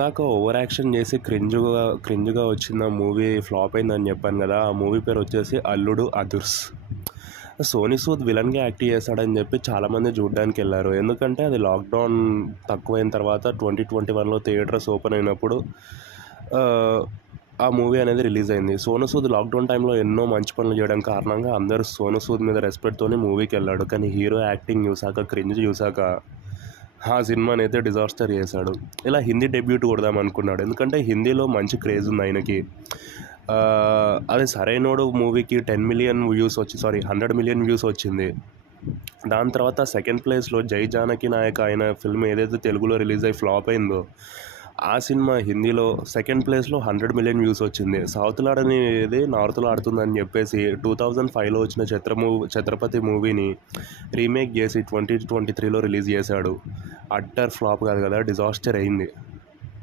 ఇందాక over action చేసి క్రింజ్‌గా వచ్చిన మూవీ ఫ్లాప్ అయిందని చెప్పాను కదా! ఆ మూవీ పేరు వచ్చేసి 'అల్లుడు అదుర్స్'. సోనూ సూద్ విలన్‌గా యాక్ట్ చేశాడని చెప్పి చాలామంది చూడ్డానికెళ్లారు. ఎందుకంటే అది లాక్‌డౌన్ తక్కువైన తర్వాత 2021లో థియేటర్స్ ఓపెన్ అయినప్పుడు ఆహ్, ఆ మూవీ అనేది రిలీజ్ అయింది. సోనూ సూద్ లాక్‌డౌన్ టైంలో ఎన్నో మంచి పనులు చేయడం కారణంగా అందరూ సోనూ సూద్ మీద రెస్పెక్ట్‌తోనే మూవీకెళ్ళాడు. కానీ హీరో యాక్టింగ్ చూసాక, క్రింజ్ చూసాక ఆ సినిమానైతే డిజాస్టర్ చేశాడు. ఇలా హిందీ డెబ్యూట్ కొడదామనుకున్నాడు. ఎందుకంటే హిందీలో మంచి క్రేజ్ ఉంది ఆయనకి. అది 'సరైనోడు' మూవీకి 100 మిలియన్ వ్యూస్ వచ్చింది. దాని తర్వాత సెకండ్ ప్లేస్‌లో 'జై జానకి నాయక' ఆయన ఫిల్మ్ ఏదైతే తెలుగులో రిలీజ్ అయ్యి ఫ్లాప్ అయిందో, ఆ సినిమా హిందీలో సెకండ్ ప్లేస్‌లో 100 మిలియన్ వ్యూస్ వచ్చింది. సౌత్‌లో ఆడనిది నార్త్‌లో ఆడుతుందని చెప్పేసి 2005లో వచ్చిన 'ఛత్రపతి' మూవీని రీమేక్ చేసి 2023లో రిలీజ్ చేశాడు. అట్టర్ ఫ్లాప్ కాదు కదా! డిజాస్టర్ అయింది.